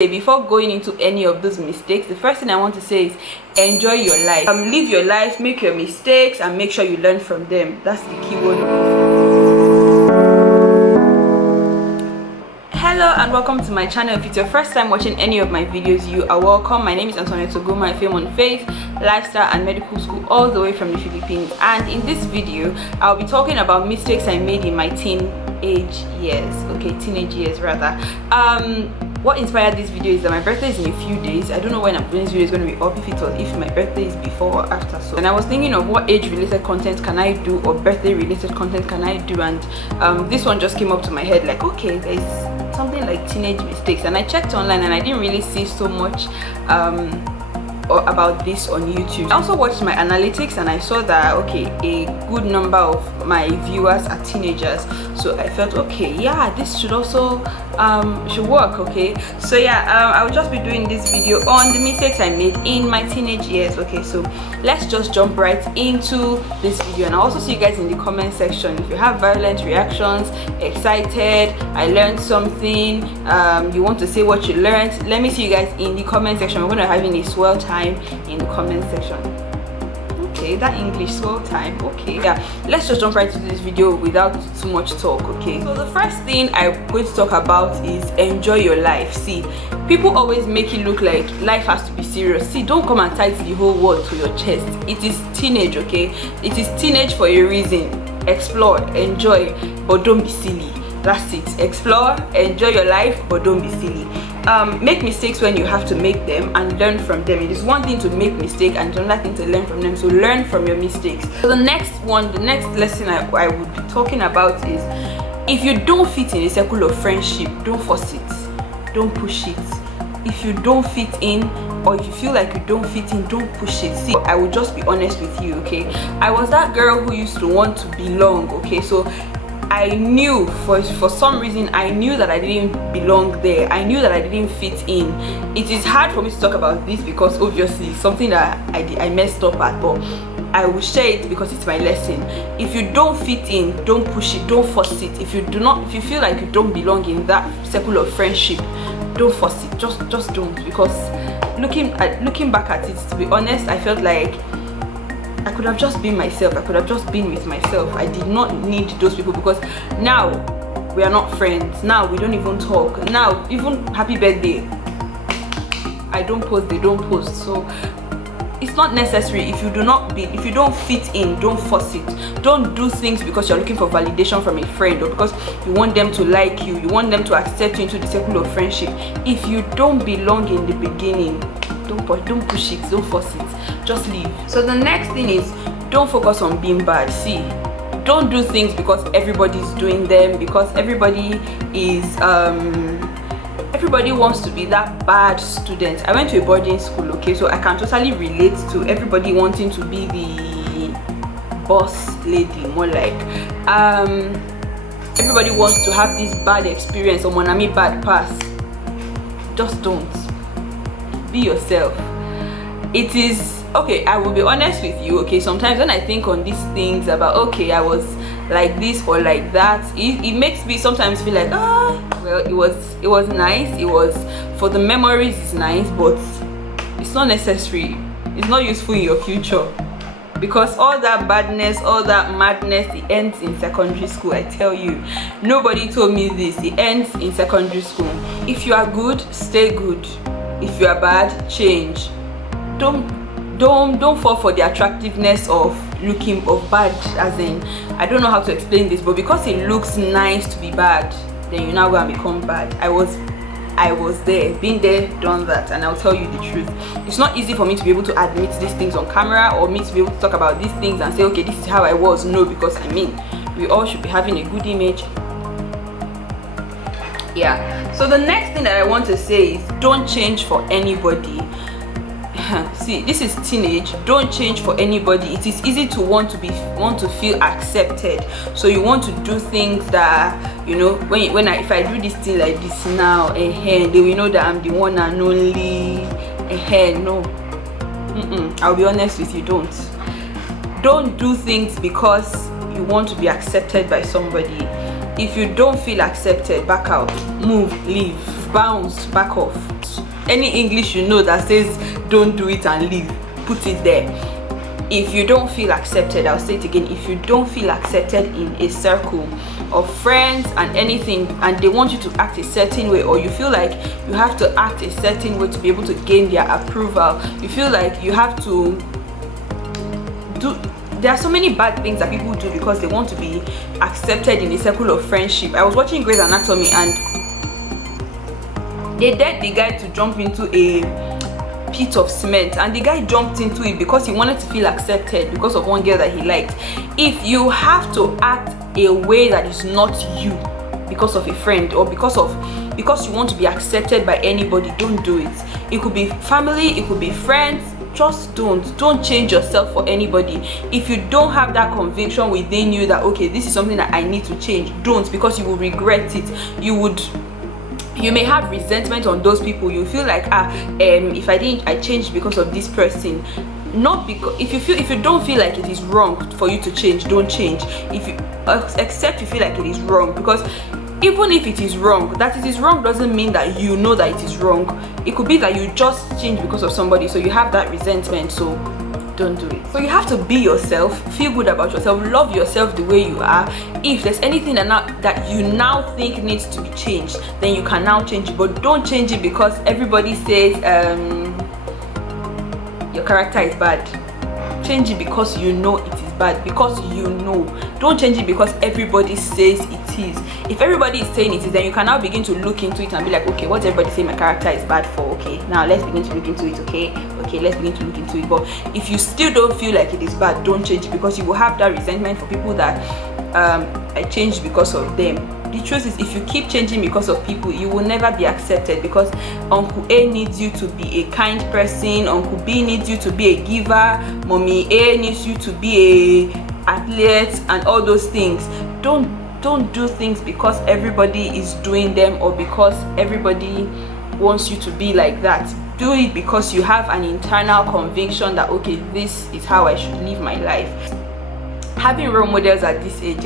Before going into any of those mistakes, the first thing I want to say is enjoy your life. Live your life, make your mistakes, and make sure you learn from them. That's the key word. Hello and welcome to my channel. If it's your first time watching any of my videos, you are welcome. My name is Antoinette Oguma. I film on faith, lifestyle, and medical school all the way from the Philippines. And in this video, I'll be talking about mistakes I made in my teenage years. Teenage years rather. What inspired this video is that my birthday is in a few days. I don't know when this video is going to be up, if my birthday is before or after. So, and I was thinking of what age related content can I do, or birthday related content can I do, and this one just came up to my head, like, okay, there's something like teenage mistakes, and I checked online and I didn't really see so much about this on YouTube. I also watched my analytics and I saw that okay, a good number of my viewers are teenagers, so I felt okay, yeah, this should also should work. Okay, so yeah, I will just be doing this video on the mistakes I made in my teenage years. Okay, so let's just jump right into this video, and I'll also see you guys in the comment section if you have violent reactions, excited, I learned something, you want to say what you learned. Let me see you guys in the comment section. We're going to having a swell time in the comment section. Okay, that English, swell time. Okay, yeah, let's just jump right into this video without too much talk. Okay, so the first thing I'm going to talk about is enjoy your life. See, people always make it look like life has to be serious. See, don't come and tie the whole world to your chest. It is teenage, okay? It is teenage for a reason. Explore, enjoy, but don't be silly. That's it. Explore, enjoy your life, but don't be silly. Make mistakes when you have to make them and learn from them. It is one thing to make mistakes and another thing to learn from them, so learn from your mistakes. So the next lesson I would be talking about is, if you don't fit in a circle of friendship, don't force it, don't push it. If you don't fit in, or if you feel like you don't fit in, don't push it. See, I will just be honest with you, okay? I was that girl who used to want to belong, okay? So I knew for some reason, I knew that I didn't belong there. I knew that I didn't fit in. It is hard for me to talk about this because obviously it's something that I messed up at, but I will share it because it's my lesson. If you don't fit in, don't push it, don't force it. If you feel like you don't belong in that circle of friendship, don't force it. Just don't. Because looking back at it, to be honest, I felt like I could have just been myself. I could have just been with myself. I did not need those people, because now we are not friends. Now we don't even talk. Now even happy birthday, I don't post, they don't post. So it's not necessary. If you don't fit in, don't force it. Don't do things because you're looking for validation from a friend, or because you want them to like you, you want them to accept you into the circle of friendship. If you don't belong in the beginning, don't push it, don't force it, just leave. So the next thing is, don't focus on being bad. See, don't do things because everybody's doing them, because everybody wants to be that bad student. I went to a boarding school, okay, so I can totally relate to everybody wanting to be the boss lady, more like everybody wants to have this bad experience or monami bad pass. Just don't. Be yourself. It is okay. I will be honest with you, okay? Sometimes when I think on these things about, okay, I was like this or like that, it makes me sometimes feel like, well, it was nice, it was for the memories, it's nice, but it's not necessary. It's not useful in your future, because all that badness, all that madness, it ends in secondary school. I tell you, nobody told me this. It ends in secondary school. If you are good, stay good. If you are bad, change. Don't fall for the attractiveness of bad, as in, I don't know how to explain this, but because it looks nice to be bad, then you now go and become bad. I was there, been there, done that, and I'll tell you the truth. It's not easy for me to be able to admit these things on camera, or me to be able to talk about these things and say, okay, this is how I was. No, because I mean, we all should be having a good image. Yeah, so the next thing that I want to say is, don't change for anybody. See, this is teenage. Don't change for anybody. It is easy to want to feel accepted, so you want to do things that, you know, if I do this thing like this now, they will know that I'm the one and only. No, I'll be honest with you, don't do things because you want to be accepted by somebody. If you don't feel accepted, back out, move, leave. bounce, back off. Any English you know that says don't do it and leave, put it there. If you don't feel accepted, I'll say it again, if you don't feel accepted in a circle of friends and anything, and they want you to act a certain way, or you feel like you have to act a certain way to be able to gain their approval, you feel like you have to do, there are so many bad things that people do because they want to be accepted in a circle of friendship. I was watching Grey's Anatomy and they dared the guy to jump into a pit of cement, and the guy jumped into it because he wanted to feel accepted because of one girl that he liked. If you have to act a way that is not you because of a friend, or because you want to be accepted by anybody, don't do it. It could be family, it could be friends. Just don't change yourself for anybody. If you don't have that conviction within you that okay, this is something that I need to change, don't, because you will regret it. You may have resentment on those people. You feel like if I changed because of this person. Not because if you don't feel like it is wrong for you to change, don't change. If you except you feel like it is wrong, because even if it is wrong, that it is wrong doesn't mean that you know that it is wrong. It could be that you just changed because of somebody, so you have that resentment, so don't do it. So you have to be yourself, feel good about yourself, love yourself the way you are. If there's anything that you now think needs to be changed, then you can now change it, but don't change it because everybody says your character is bad. Change it because you know it is bad, because you know. Don't change it because everybody says it is. If everybody is saying it is, then you can now begin to look into it and be like, okay, what everybody saying my character is bad for? Okay, now let's begin to look into it. Okay, let's begin to look into it. But if you still don't feel like it is bad, don't change it, because you will have that resentment for people that I changed because of them. The truth is, if you keep changing because of people, you will never be accepted, because Uncle A needs you to be a kind person, Uncle B needs you to be a giver, Mommy A needs you to be a athlete, and all those things. Don't do things because everybody is doing them, or because everybody wants you to be like that. Do it because you have an internal conviction that okay, this is how I should live my life. Having role models at this age,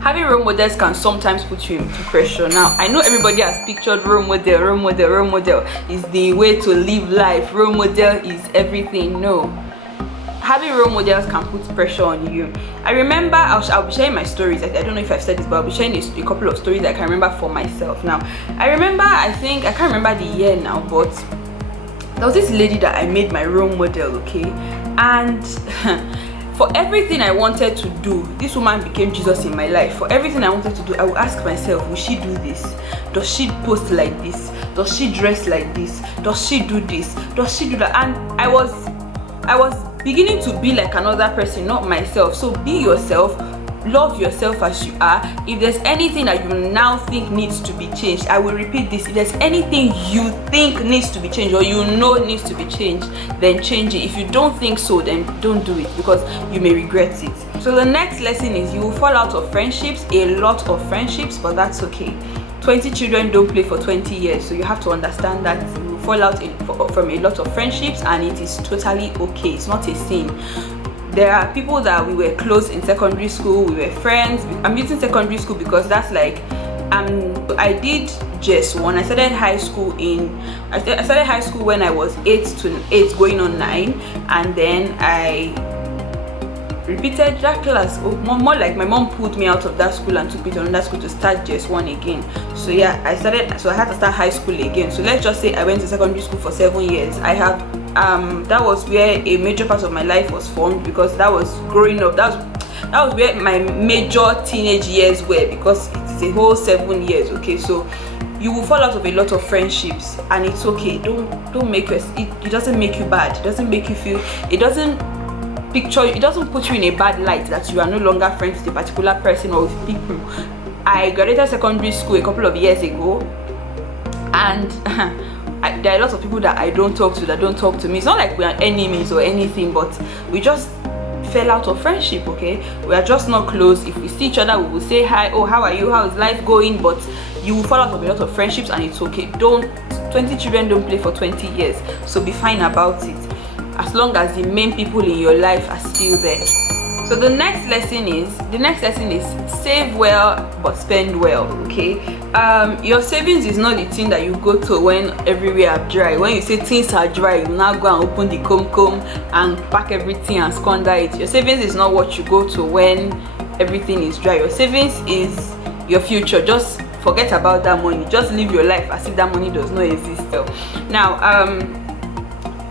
having role models can sometimes put you into pressure. Now, I know everybody has pictured role model is the way to live life, role model is everything. No, having role models can put pressure on you. I remember, I'll be sharing my stories. I don't know if I've said this, but I'll be sharing a couple of stories that I can remember for myself. Now, I remember, I can't remember the year now, but there was this lady that I made my role model, okay? And for everything I wanted to do, this woman became Jesus in my life. For everything I wanted to do, I would ask myself, will she do this? Does she post like this? Does she dress like this? Does she do this? Does she do that? And I was beginning to be like another person, not myself. So be yourself, love yourself as you are. If there's anything that you now think needs to be changed, I will repeat this, if there's anything you think needs to be changed, or you know needs to be changed, then change it. If you don't think so, then don't do it, because you may regret it. So the next lesson is, you will fall out of friendships, a lot of friendships, but that's okay. 20 children don't play for 20 years, so you have to understand that you will fall out from a lot of friendships, and it is totally okay. It's not a sin. There are people that we were close in secondary school, we were friends. I'm using secondary school because that's like I did JS1. I started high school when I was 8 going on 9, and then I repeated that class. More like my mom pulled me out of that school and took me to another school to start JS1 again. So yeah, I had to start high school again. So let's just say I went to secondary school for 7 years. I have that was where a major part of my life was formed, because that was growing up. That was where my major teenage years were, because it's a whole 7 years. Okay, so you will fall out of a lot of friendships, and it's okay. Don't make it doesn't make you bad. It doesn't make you feel, it doesn't put you in a bad light that you are no longer friends with a particular person or with people. I graduated secondary school a couple of years ago, and there are lots of people that I don't talk to, that don't talk to me. It's not like we are enemies or anything, but we just fell out of friendship. Okay, we are just not close. If we see each other, we will say hi, oh, how are you, how is life going? But you will fall out of a lot of friendships, and it's okay. 20 children don't play for 20 years, so be fine about it, as long as the main people in your life are still there. So the next lesson is save well but spend well. Okay, your savings is not the thing that you go to when everywhere are dry. When you say things are dry, you now go and open the comb and pack everything and squander it. Your savings is not what you go to when everything is dry. Your savings is your future. Just forget about that money. Just live your life as if that money does not exist. Now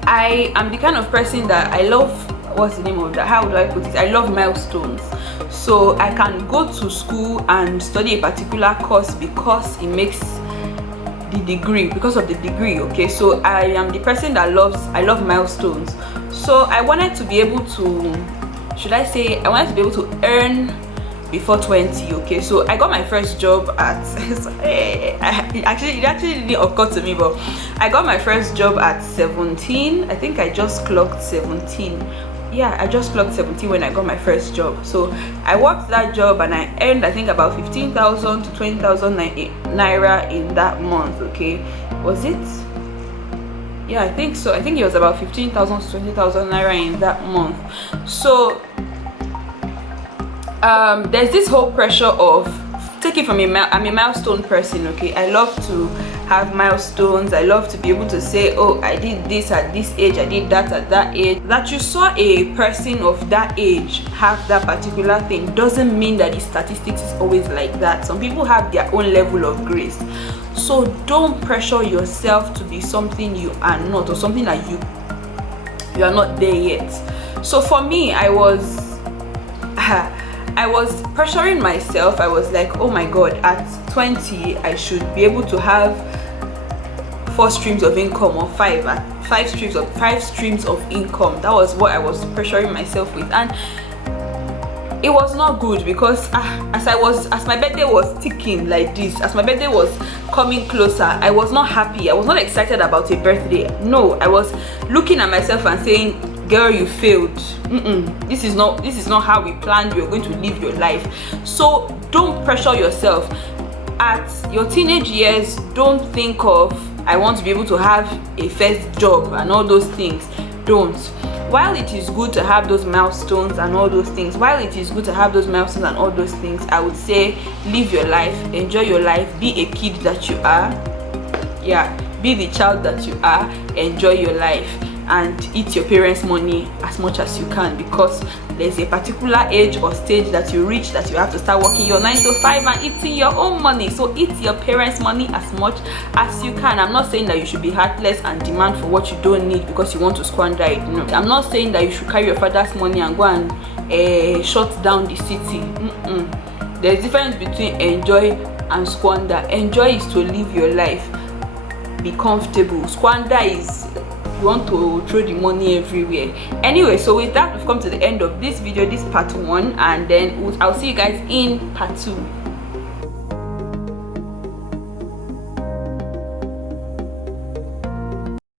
I am the kind of person that I love, what's the name of that, how would I put it, I love milestones. So I can go to school and study a particular course because it makes the degree, because of the degree. Okay, so I am the person that I love milestones. So I wanted to be able to, I wanted to be able to earn before 20. Okay, so I got my first job at it actually didn't occur to me, but I got my first job at 17. I think I just clocked 17. Yeah, I just clocked 17 when I got my first job. So I worked that job and I earned, I think, about 15,000 to 20,000 naira in that month. Okay, was it? Yeah, I think so. I think it was about 15,000 to 20,000 naira in that month. So there's this whole pressure of, take it from I'm a milestone person. Okay, I love to have milestones. I love to be able to say, oh, I did this at this age, I did that at that age. That you saw a person of that age have that particular thing doesn't mean that the statistics is always like that. Some people have their own level of grace. So don't pressure yourself to be something you are not, or something that you are not there yet. So for me, I was pressuring myself. I was like, oh my god, at 20 I should be able to have 4 streams of income, or 5 streams of income. That was what I was pressuring myself with, and it was not good, because as my birthday was ticking like this, as my birthday was coming closer, I was not happy. I was not excited about a birthday. No, I was looking at myself and saying, girl, you failed. This is not how we planned you're going to live your life. So don't pressure yourself. At your teenage years, don't think of, I want to be able to have a first job and all those things. Don't. While it is good to have those milestones and all those things, I would say live your life, enjoy your life, be a kid that you are. Yeah, be the child that you are, enjoy your life, and eat your parents' money as much as you can, because there's a particular age or stage that you reach that you have to start working your 9 to 5 and eating your own money. So eat your parents' money as much as you can. I'm not saying that you should be heartless and demand for what you don't need because you want to squander it. No, I'm not saying that you should carry your father's money and go and shut down the city. There's a difference between enjoy and squander. Enjoy is to live your life, be comfortable. Squander is you want to throw the money everywhere. Anyway, so with that, we've come to the end of this video, this part 1, and then I'll see you guys in part 2.